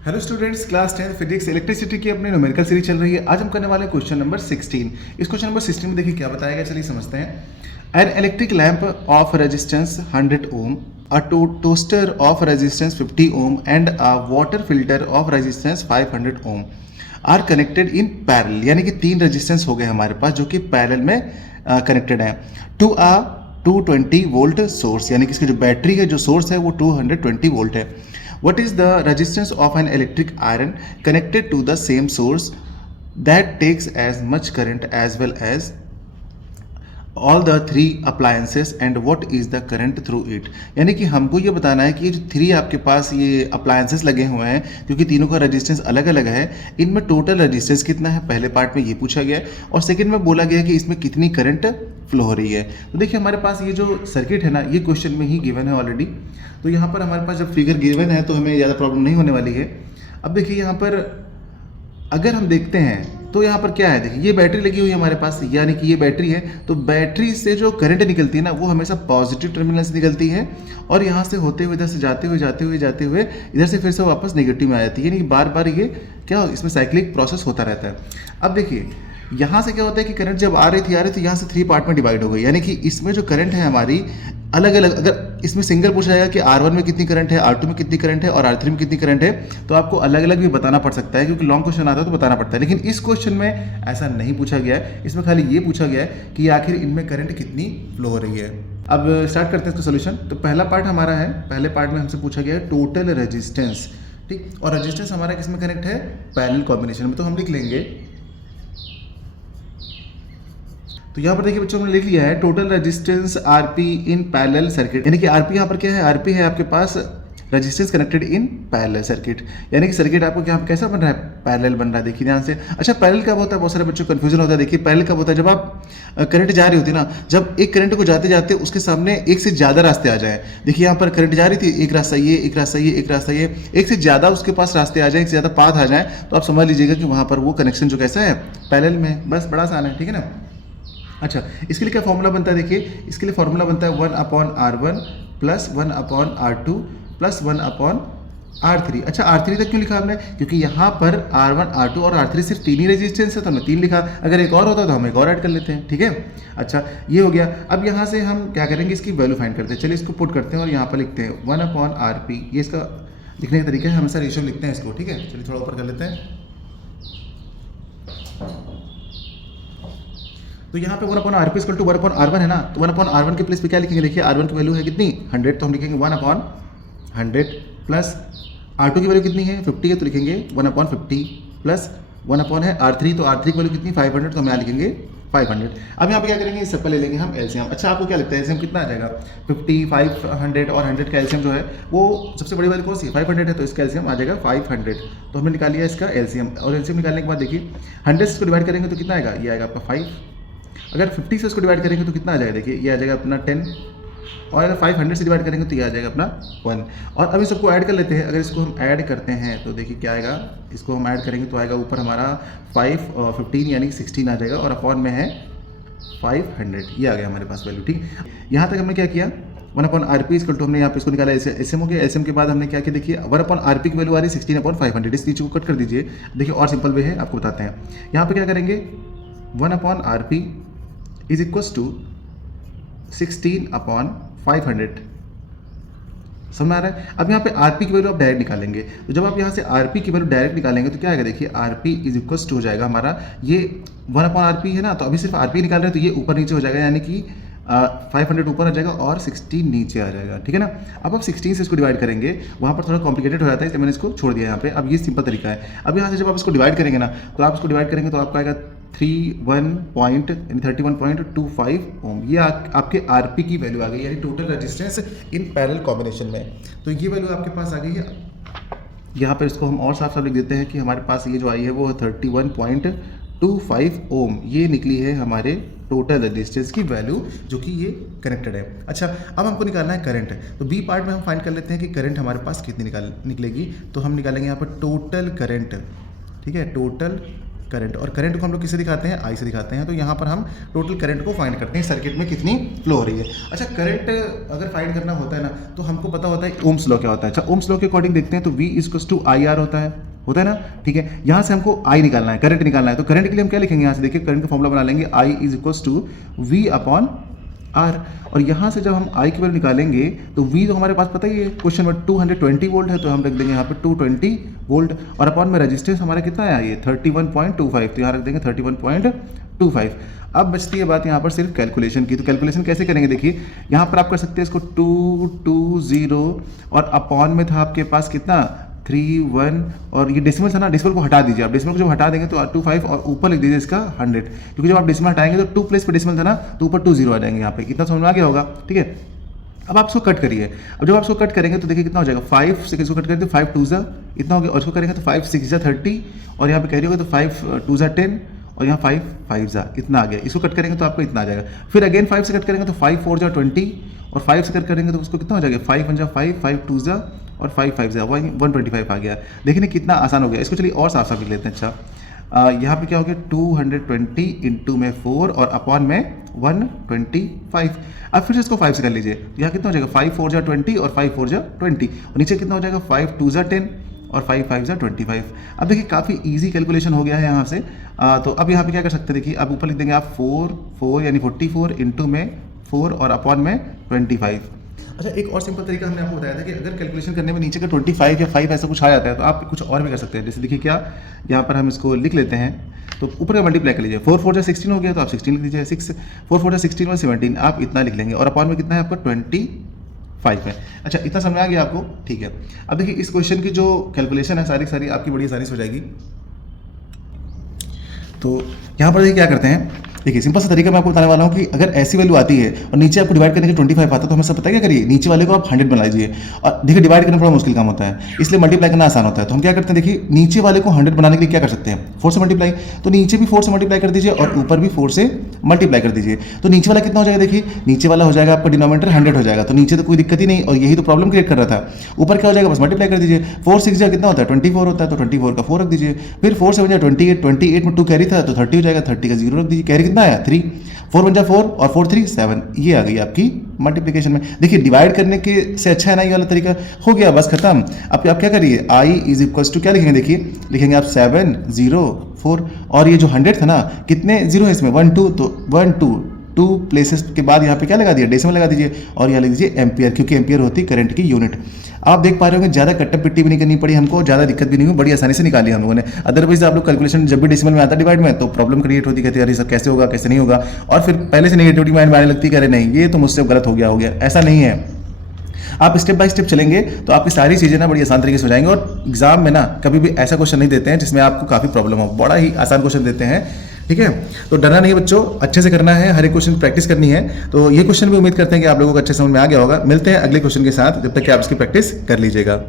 Hello students, class 10 physics electricity की अपनी numerical series चल रही है। आज हम करने वाले हैं क्वेश्चन नंबर 16। इस क्वेश्चन नंबर 16 में देखिए क्या बताया गया, चलिए समझते हैं। An electric lamp of resistance 100 ohm, a toaster of resistance 50 ohm and a water filter of resistance 500 ohm are connected in parallel, यानी कि तीन रेजिस्टेंस हो गए हमारे पास जो कि पैरेलल में कनेक्टेड है टू अ 220 वोल्ट सोर्स, यानी कि इसकी जो बैटरी है, जो सोर्स है वो 220 वोल्ट है। What is the resistance of an electric iron connected to the same source that takes as much current as well as all the three appliances and what is the current through it? यानी कि हमको ये बताना है कि ये जो three आपके पास ये अप्लायंसेस लगे हुए हैं, क्योंकि तीनों का रेजिस्टेंस अलग अलग है, इनमें टोटल रेजिस्टेंस कितना है, पहले पार्ट में ये पूछा गया है। और सेकंड में बोला गया है कि इसमें कितनी करंट फ्लो हो रही है। तो देखिए हमारे पास ये जो सर्किट है ना, ये क्वेश्चन में ही गिवन है ऑलरेडी। तो यहाँ पर हमारे पास जब फिगर गिवन है तो हमें ज़्यादा प्रॉब्लम नहीं होने वाली है। अब देखिए यहाँ पर अगर हम देखते हैं तो यहाँ पर क्या है, देखिए ये बैटरी लगी हुई है हमारे पास, यानी कि ये बैटरी है। तो बैटरी से जो करंट निकलती है ना, वो हमेशा पॉजिटिव टर्मिनल से निकलती है और यहाँ से होते हुए इधर से जाते हुए इधर से फिर से वापस नेगेटिव में आ जाती है। यानी कि बार बार ये क्या, इसमें साइक्लिक प्रोसेस होता रहता है। अब देखिए यहाँ से क्या होता है कि करंट जब आ रही थी तो यहाँ से थ्री पार्ट में डिवाइड हो गई, यानी कि इसमें जो करंट है हमारी अलग अलग, अगर इसमें सिंगल पूछा जाएगा कि R1 में कितनी करंट है, R2 में कितनी करंट है और R3 में कितनी करंट है, तो आपको अलग अलग भी बताना पड़ सकता है, क्योंकि लॉन्ग क्वेश्चन आता है तो बताना पड़ता है। लेकिन इस क्वेश्चन में ऐसा नहीं पूछा गया है, इसमें खाली ये पूछा गया है कि आखिर इनमें करंट कितनी फ्लो हो रही है। अब स्टार्ट करते हैं इसका सोल्यूशन। तो पहला पार्ट हमारा है, पहले पार्ट में हमसे पूछा गया है टोटल रेजिस्टेंस, ठीक, और रेजिस्टेंस हमारा किसमें कनेक्ट है, पैरेलल कॉम्बिनेशन में। तो हम लिख लेंगे, तो यहाँ पर देखिए बच्चों हमने लिख लिया है टोटल रेजिस्टेंस आरपी इन पैरेलल सर्किट, यानी कि आरपी यहाँ पर क्या है, आरपी है आपके पास resistance connected in parallel circuit, यानी कि सर्किट आपको क्या कैसा बन रहा है, पैरेलल बन रहा है। देखिए ध्यान से। अच्छा पैरेलल कब होता है, बहुत सारे बच्चों को कंफ्यूजन होता है। देखिए पैरेलल कब होता है, जब आप करंट जा रही होती है ना, जब एक करंट को जाते जाते उसके सामने एक से ज़्यादा रास्ते आ जाए। देखिए यहाँ पर करंट जा रही थी, एक रास्ता ये, एक रास्ता ये, एक रास्ता ये, एक से ज़्यादा उसके पास रास्ते आ जाए, एक से ज़्यादा पाथ आ जाए, तो आप समझ लीजिएगा कि वहाँ पर वो कनेक्शन जो कैसा है, पैरेलल में। बस बड़ा आसान है, ठीक है ना। अच्छा इसके लिए क्या फॉर्मूला बनता है, देखिए इसके लिए फॉर्मूला बनता है 1/R1 plus 1/R2 plus 1/R3। अच्छा R3 तक क्यों लिखा हमने, क्योंकि यहाँ पर R1 R2 और R3 सिर्फ तीन ही रेजिस्टेंस है तो हमने तीन लिखा। अगर एक और होता तो हम एक और ऐड कर लेते हैं, ठीक है। अच्छा ये हो गया। अब यहाँ से हम क्या करेंगे, इसकी वैल्यू फाइंड करते हैं। चलिए इसको पुट करते हैं और यहाँ पर लिखते हैं 1/RP। ये इसका लिखने का तरीका है, हमेशा रेशियो लिखते हैं इसको, ठीक है। चलिए थोड़ा ऊपर कर लेते हैं। तो यहाँ पे 1/RP इक्वल टू 1/R1 है ना, तो 1/R1 के प्लेस पे क्या लिखेंगे, देखिए R1 की वैल्यू है कितनी, 100, तो हम लिखेंगे 1/100 प्लस R2 की वैल्यू कितनी है, 50 है, तो लिखेंगे 1/50 प्लस 1 है R3, तो R3 की वैल्यू कितनी 500, तो हम यहाँ लिखेंगे 500। अब यहाँ पे क्या करेंगे, इस सब ले लेंगे हम एलसीएम। अच्छा आपको क्या लगता है एलसीएम कितना आ जाएगा, 50, 500 और 100 का एलसीएम जो है वो सबसे बड़ी वैल्यू कौन सी है, 500 है, तो इसका एलसीएम आ जाएगा 500। तो हमने निकाल लिया इसका एलसीएम, और एलसीएम निकालने के बाद देखिए 100 से इसको डिवाइड करेंगे तो कितना आएगा, ये आएगा आपका 5। अगर 50 से इसको डिवाइड करेंगे तो कितना आ जाएगा, देखिए ये आ जाएगा अपना 10, और अगर 500 से डिवाइड करेंगे तो ये आ जाएगा अपना 1। और अभी सबको ऐड कर लेते हैं। अगर इसको हम ऐड करते हैं तो देखिए क्या आएगा, इसको हम ऐड करेंगे तो आएगा ऊपर हमारा 5 और 15 यानी कि 16 आ जाएगा, और अपॉन में है 500, ये आ गया हमारे पास वैल्यू, ठीक। यहाँ तक हमने क्या किया, 1/RP इक्वल टू हमने यहाँ पे इसको निकाला, एसएम हो गया। एसएम के बाद हमने क्या किया, देखिए 1/RP की वैल्यू आ रही है 16/500, इस चीज़ को कट कर दीजिए। देखिए और सिंपल वे है, आपको बताते हैं। यहाँ पे क्या करेंगे, 1/RP इज इक्वल्स टू 16/500, समझ में आ रहा है। अब यहाँ पे आरपी की वैल्यू आप डायरेक्ट निकालेंगे, तो जब आप यहाँ से आरपी की वैल्यू डायरेक्ट निकालेंगे तो क्या आएगा, देखिए आरपी इज इक्वल्स टू हो जाएगा हमारा, ये 1/RP है ना, तो अभी सिर्फ आरपी निकाल रहे हैं तो ये ऊपर नीचे हो जाएगा, यानी कि 500 ऊपर आ जाएगा और 16 नीचे आ जाएगा, ठीक है ना। अब आप 16 से इसको डिवाइड करेंगे, वहाँ पर थोड़ा कॉम्प्लिकेटेड हो जाता है, इसलिए मैंने इसको छोड़ दिया यहाँ पे। अब ये सिंपल तरीका है। अब यहाँ से जब आप इसको डिवाइड करेंगे ना, तो आप इसको डिवाइड करेंगे तो आपका आएगा 31.25 ओम। ये आपके आरपी की वैल्यू आ गई, यानी total resistance in parallel combination में। तो ये वैल्यू आपके पास आ गई है। यहाँ पर इसको हम और साफ साफ लिख देते हैं कि हमारे पास ये जो आई है वो 31.25 ओम, ये निकली है हमारे टोटल रेजिस्टेंस की वैल्यू, जो कि ये कनेक्टेड है। अच्छा अब हमको निकालना है करंट, तो बी पार्ट में हम फाइंड कर लेते हैं कि करंट हमारे पास कितनी निकलेगी। तो हम निकालेंगे यहाँ पर टोटल करंट, ठीक है, टोटल करंट, और करंट को हम लोग किससे दिखाते हैं, आई से दिखाते हैं। तो यहाँ पर हम टोटल करंट को फाइंड करते हैं, सर्किट में कितनी फ्लो हो रही है। अच्छा, करंट अगर फाइंड करना होता है ना तो हमको पता होता है ओम्स लॉ क्या होता है। अच्छा, ओम्स लॉ के अकॉर्डिंग देखते हैं तो V = IR होता है ना, ठीक है। यहाँ से हमको I निकालना है, करंट निकालना है। तो करंट के लिए हम क्या लिखेंगे, यहाँ से देखिए करंट का फॉर्मूला बना लेंगे, I = V/R। और यहाँ से जब हम I की वैल्यू निकालेंगे तो V तो हमारे पास पता ही है, क्वेश्चन में 220 वोल्ट है, तो हम रख देंगे यहाँ पे 220 वोल्ट। और अपॉन में रेजिस्टेंस हमारा कितना है, ये 31.25, तो यहाँ रख देंगे 31.25। अब बचती है बात यहाँ पर सिर्फ कैलकुलेशन की। तो कैलकुलेशन कैसे करेंगे, देखिए यहाँ पर आप कर सकते हैं इसको 220 और अपॉन में था आपके पास कितना 31, और ये डेसिमल था ना, डेसिमल को हटा दीजिए। आप डेसिमल को जब हटा देंगे तो 25 और ऊपर लिख दीजिए इसका 100, क्योंकि जब आप डेसिमल हटाएंगे तो 2 प्लेस पे डेसिमल था ना, तो ऊपर 20 आ जाएंगे यहाँ पे। कितना समझ में आ गया होगा, ठीक है। अब आप इसको कट करिए। अब जब आप इसको कट करेंगे तो देखिए कितना हो जाएगा, 5 से इसको कट करेंगे तो 5 2 इतना हो गया, और इसको करेंगे तो 5 6 30, और यहाँ पे कैरी होगा तो 5 2 10, और यहाँ 5 5 इतना आ गया। इसको कट करेंगे तो आपको इतना आ जाएगा। फिर अगेन 5 से कट करेंगे तो 5 4 20, और 5 से कट करेंगे तो उसको कितना हो जाएगा, 5 1 5 5 2 और 5 5 125 आ गया। देखिए कितना आसान हो गया। इसको चलिए और साफ साफ लिख लेते हैं। अच्छा, यहाँ पे क्या हो गया, 220 इंटू में 4 और अपॉन में 125। अब फिर से इसको 5 से कर लीजिए, यहाँ कितना हो जाएगा, 5 4 20 और 5 4 20, और नीचे कितना हो जाएगा, 5 2 10 और 5 5 25। अब देखिए काफ़ी इजी कैलकुलेशन हो गया है यहाँ से। तो अब यहाँ पे क्या कर सकते हैं, देखिए अब ऊपर लिख देंगे आप 4 यानी 44 इंटू में 4 और अपॉन में 25। अच्छा, एक और सिंपल तरीका हमने आपको बताया था कि अगर कैलकुलेशन करने में नीचे का 25 या 5 ऐसा कुछ आ जाता है तो आप कुछ और भी कर सकते हैं। जैसे देखिए क्या, यहाँ पर हम इसको लिख लेते हैं, तो ऊपर का मल्टीप्लाई कर लीजिए, 4 4 16 हो गया तो आप 16 लिख दीजिए, 6 4 4 16 और 17 आप इतना लिख लेंगे, और अपॉन में कितना है आपका 25 है। अच्छा, इतना समझ में आ गया आपको, ठीक है। अब देखिए इस क्वेश्चन की जो कैलकुलेशन है सारी आपकी बड़ी आसानी से हो जाएगी। तो यहाँ पर देखिए क्या करते हैं, देखिए सिंपल सा तरीका मैं आपको बताने वाला हूँ कि अगर ऐसी वैल्यू आती है और नीचे आपको डिवाइड करने के 25 आता है तो हमें सब पता है क्या करिए, नीचे वाले को आप 100 बना लीजिए। और देखिए डिवाइड करना थोड़ा मुश्किल काम होता है, इसलिए मल्टीप्लाई करना आसान होता है। तो हम क्या करते हैं, देखिए नीचे वाले को 100 बनाने के लिए क्या कर सकते हैं, 4 से मल्टीप्लाई। तो नीचे भी 4 से मल्टीप्लाई कर दीजिए और ऊपर भी 4 से मल्टीप्लाई कर दीजिए। तो नीचे वाला कितना हो जाएगा, देखिए नीचे वाला हो जाएगा आपका डिनोमिनेटर 100 हो जाएगा, तो नीचे तो कोई दिक्कत ही नहीं, और यही तो प्रॉब्लम क्रिएट कर रहा था। ऊपर क्या हो जाएगा, बस मल्टीप्लाई कर दीजिए। 4 6 कितना होता है, 24 होता है, तो 24 का 4 रख दीजिए। फिर 4 7 28, 28 में 2 कैरी था तो 30 हो जाएगा, 30 का 0 रख दीजिए। कैरी कितना आया, 3, 4 1 4 और 4 3 7, ये आ गई आपकी मल्टीप्लिकेशन में। देखिए डिवाइड करने के से अच्छा है ना ये वाला तरीका, हो गया बस खत्म। अब आप क्या करिए, I = क्या लिखेंगे, देखिए लिखेंगे आप 7 0 4, और ये जो 100 था ना, कितने जीरो है इसमें, 1 2, तो 1 2 प्लेसेस के बाद यहाँ पे क्या लगा दिया, डेसिमल लगा दीजिए, और यहाँ लिख दीजिए एम्पियर, क्योंकि एम्पियर होती है करंट की यूनिट। आप देख पा रहे होंगे ज़्यादा कट्टा पिट्टी भी नहीं करनी पड़ी हमको, ज़्यादा दिक्कत भी नहीं हुई, बड़ी आसानी से निकाली हम लोगों ने। अदरवाइज आप लोग कैलकुलेशन जब भी डेसिमल में आता है डिवाइड में तो प्रॉब्लम क्रिएट होती, कहते अरे सर कैसे होगा कैसे नहीं होगा, और फिर पहले से नेगेटिविटी माइंड में आने लगती है, अरे नहीं ये तो मुझसे गलत हो गया। ऐसा नहीं है, आप स्टेप बाय स्टेप चलेंगे तो आपकी सारी चीज़ें ना बड़ी आसान तरीके से हो जाएंगी। और एग्जाम में ना कभी भी ऐसा क्वेश्चन नहीं देते हैं जिसमें आपको काफ़ी प्रॉब्लम हो, बड़ा ही आसान क्वेश्चन देते हैं, ठीक है। तो डरना नहीं बच्चों, अच्छे से करना है, हर एक क्वेश्चन प्रैक्टिस करनी है। तो ये क्वेश्चन भी उम्मीद करते हैं कि आप लोगों को अच्छे समझ में आ गया होगा। मिलते हैं अगले क्वेश्चन के साथ, जब तक कि आप इसकी प्रैक्टिस कर लीजिएगा।